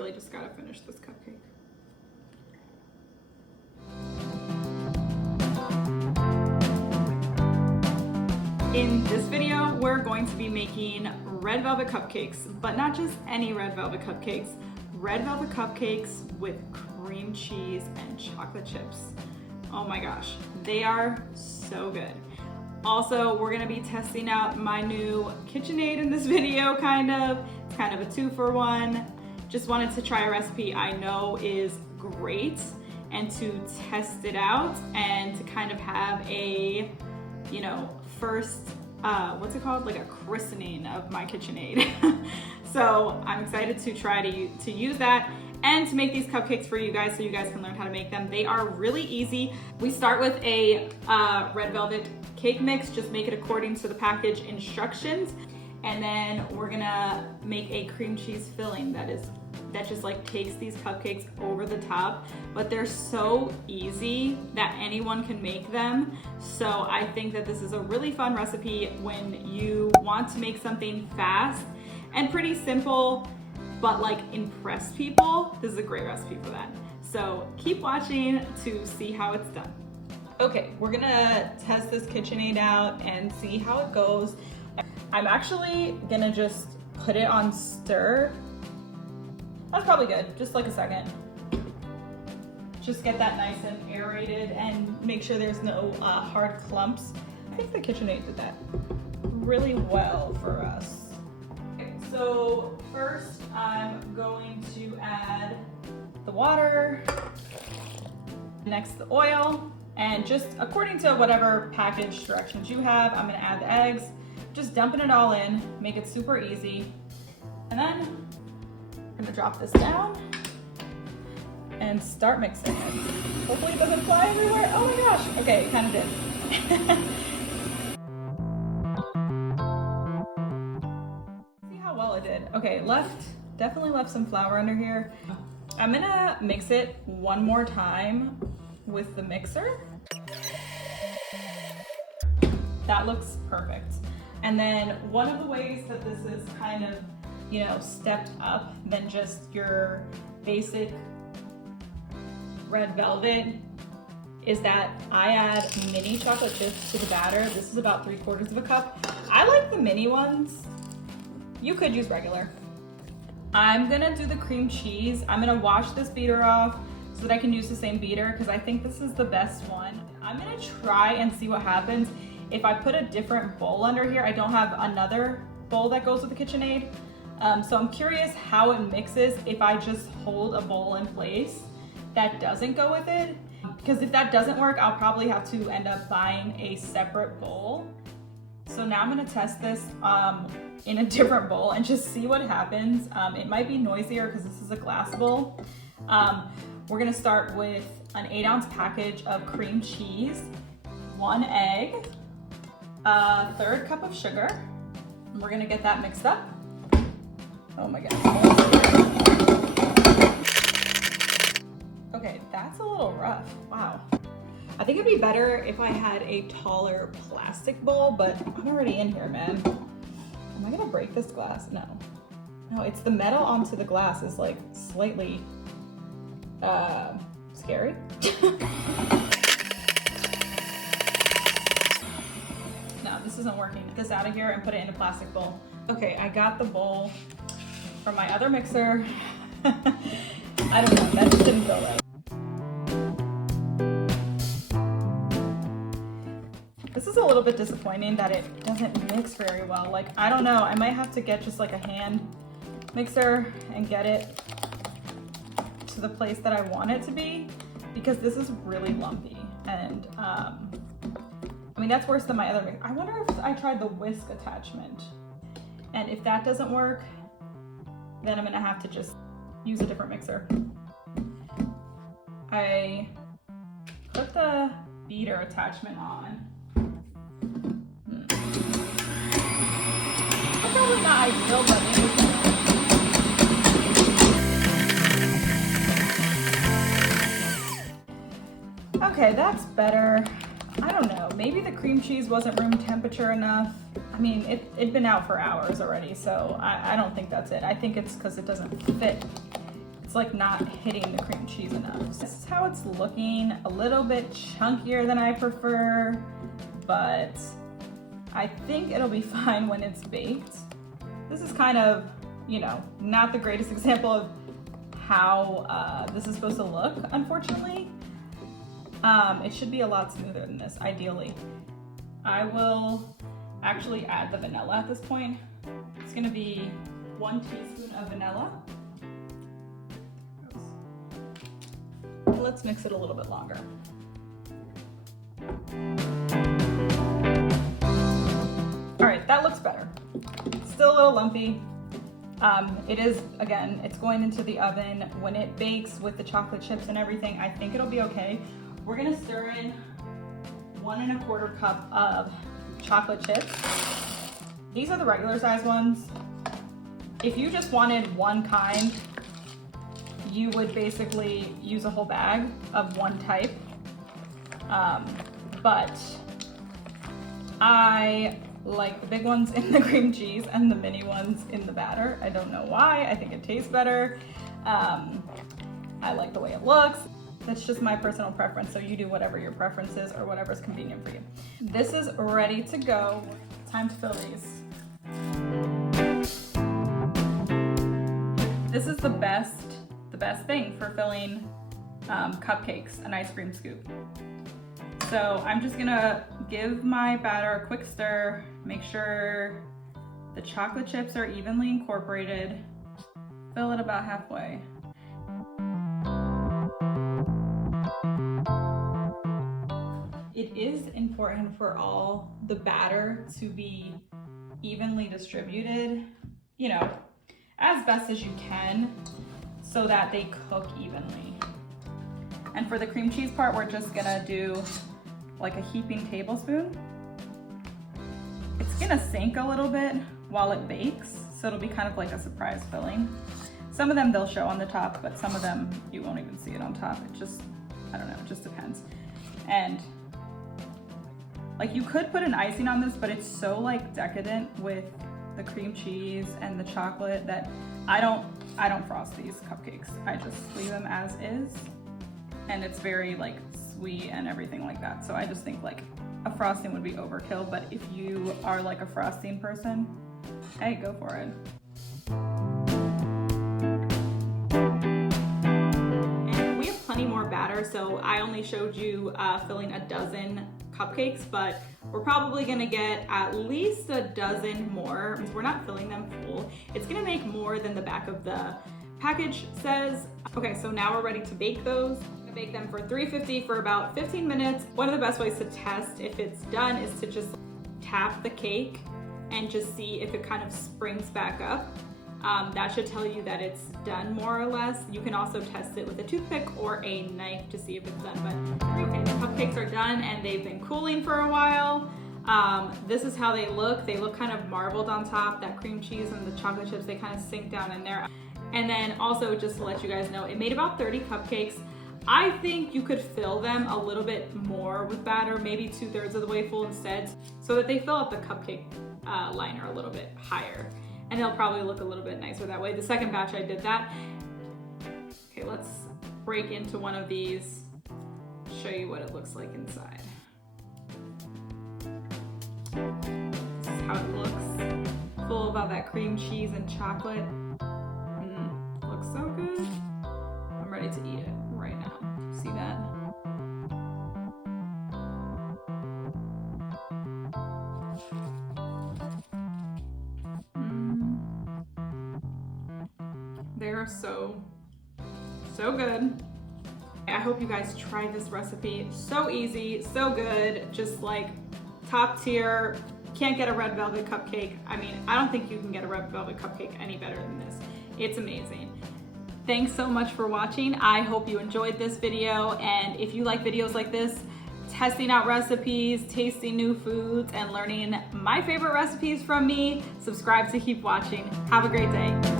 really just gotta finish this cupcake. In this video, we're going to be making red velvet cupcakes, but not just any red velvet cupcakes. Red velvet cupcakes with cream cheese and chocolate chips. Oh my gosh, they are so good. Also, we're gonna be testing out my new KitchenAid in this video, It's kind of a 2-for-1. Just wanted to try a recipe I know is great and to test it out and to kind of have a, you know, first, what's it called? Like a christening of my KitchenAid. So I'm excited to try to use that and to make these cupcakes for you guys so you guys can learn how to make them. They are really easy. We start with a red velvet cake mix. Just make it according to the package instructions. And then we're gonna make a cream cheese filling that just like takes these cupcakes over the top, but they're so easy that anyone can make them. So I think that this is a really fun recipe when you want to make something fast and pretty simple, but like impress people. This is a great recipe for that. So keep watching to see how it's done. Okay, we're gonna test this KitchenAid out and see how it goes. I'm actually gonna just put it on stir. That's probably good, just like a second. Just get that nice and aerated and make sure there's no hard clumps. I think the KitchenAid did that really well for us. Okay, so first I'm going to add the water, next the oil, and just according to whatever package directions you have, I'm gonna add the eggs. Just dumping it all in, make it super easy. And then I'm gonna drop this down and start mixing it. Hopefully it doesn't fly everywhere. Oh my gosh, okay, it kind of did. See how well it did. Okay, definitely left some flour under here. I'm gonna mix it one more time with the mixer. That looks perfect. And then one of the ways that this is kind of, you know, stepped up than just your basic red velvet is that I add mini chocolate chips to the batter. This is about 3/4 of a cup. I like the mini ones. You could use regular. I'm gonna do the cream cheese. I'm gonna wash this beater off so that I can use the same beater because I think this is the best one. I'm gonna try and see what happens. If I put a different bowl under here, I don't have another bowl that goes with the KitchenAid. So I'm curious how it mixes if I just hold a bowl in place that doesn't go with it. Because if that doesn't work, I'll probably have to end up buying a separate bowl. So now I'm gonna test this in a different bowl and just see what happens. It might be noisier because this is a glass bowl. We're gonna start with an 8-ounce package of cream cheese, 1 egg, a 1/3 cup of sugar. And we're gonna get that mixed up. Oh my gosh. Okay, that's a little rough. Wow. I think it'd be better if I had a taller plastic bowl, but I'm already in here, man. Am I gonna break this glass? No. No, it's the metal onto the glass is like slightly scary. No, this isn't working. Get this out of here and put it in a plastic bowl. Okay, I got the bowl from my other mixer. I don't know, that just didn't go right. This is a little bit disappointing that it doesn't mix very well. Like, I don't know, I might have to get just like a hand mixer and get it to the place that I want it to be because this is really lumpy. And I mean, that's worse than my other mixer. I wonder if I tried the whisk attachment. And if that doesn't work, then I'm gonna have to just use a different mixer. I put the beater attachment on. That's probably not ideal, but okay, that's better. I don't know, maybe the cream cheese wasn't room temperature enough. I mean, it'd been out for hours already, so I don't think that's it. I think it's because it doesn't fit it's like not hitting the cream cheese enough. This is how it's looking, a little bit chunkier than I prefer, but I think it'll be fine when it's baked. This is kind of, you know, not the greatest example of how this is supposed to look, unfortunately. It should be a lot smoother than this, ideally. I will actually add the vanilla at this point. It's gonna be 1 teaspoon of vanilla. Let's mix it a little bit longer. All right, that looks better. Still a little lumpy. It is, again, it's going into the oven. When it bakes with the chocolate chips and everything, I think it'll be okay. We're gonna stir in 1 1/4 cup of chocolate chips. These are the regular size ones. If you just wanted one kind, you would basically use a whole bag of one type. But I like the big ones in the cream cheese and the mini ones in the batter. I don't know why, I think it tastes better. I like the way it looks. That's just my personal preference, so you do whatever your preference is or whatever's convenient for you. This is ready to go. Time to fill these. This is the best thing for filling cupcakes, an ice cream scoop. So I'm just gonna give my batter a quick stir, make sure the chocolate chips are evenly incorporated, fill it about halfway. It is important for all the batter to be evenly distributed, you know, as best as you can, so that they cook evenly. And for the cream cheese part, we're just gonna do like a heaping tablespoon. It's gonna sink a little bit while it bakes, so it'll be kind of like a surprise filling. Some of them they'll show on the top, but some of them you won't even see it on top. It just, I don't know, it just depends. And like you could put an icing on this, but it's so like decadent with the cream cheese and the chocolate that I don't frost these cupcakes. I just leave them as is, and it's very like sweet and everything like that. So I just think like a frosting would be overkill, but if you are like a frosting person, hey, go for it. And we have plenty more batter, so I only showed you filling a dozen cupcakes, but we're probably gonna get at least a dozen more. We're not filling them full. It's gonna make more than the back of the package says. Okay, so now we're ready to bake those. I'm gonna bake them for 350 for about 15 minutes. One of the best ways to test if it's done is to just tap the cake and just see if it kind of springs back up. That should tell you that it's done more or less. You can also test it with a toothpick or a knife to see if it's done. But okay, the cupcakes are done and they've been cooling for a while. This is how they look. They look kind of marbled on top. That cream cheese and the chocolate chips, they kind of sink down in there. And then also just to let you guys know, it made about 30 cupcakes. I think you could fill them a little bit more with batter, maybe 2/3 of the way full instead, so that they fill up the cupcake liner a little bit higher. And they'll probably look a little bit nicer that way. The second batch I did that. Okay, let's break into one of these, show you what it looks like inside. This is how it looks, full of all that cream cheese and chocolate. Looks so good. I'm ready to eat it right now. See that? They are so good. I hope you guys try this recipe. So easy, so good, just like top tier. Can't get a red velvet cupcake. I mean, I don't think you can get a red velvet cupcake any better than this. It's amazing. Thanks so much for watching. I hope you enjoyed this video, and if you like videos like this, testing out recipes, tasting new foods, and learning my favorite recipes from me, subscribe to keep watching. Have a great day.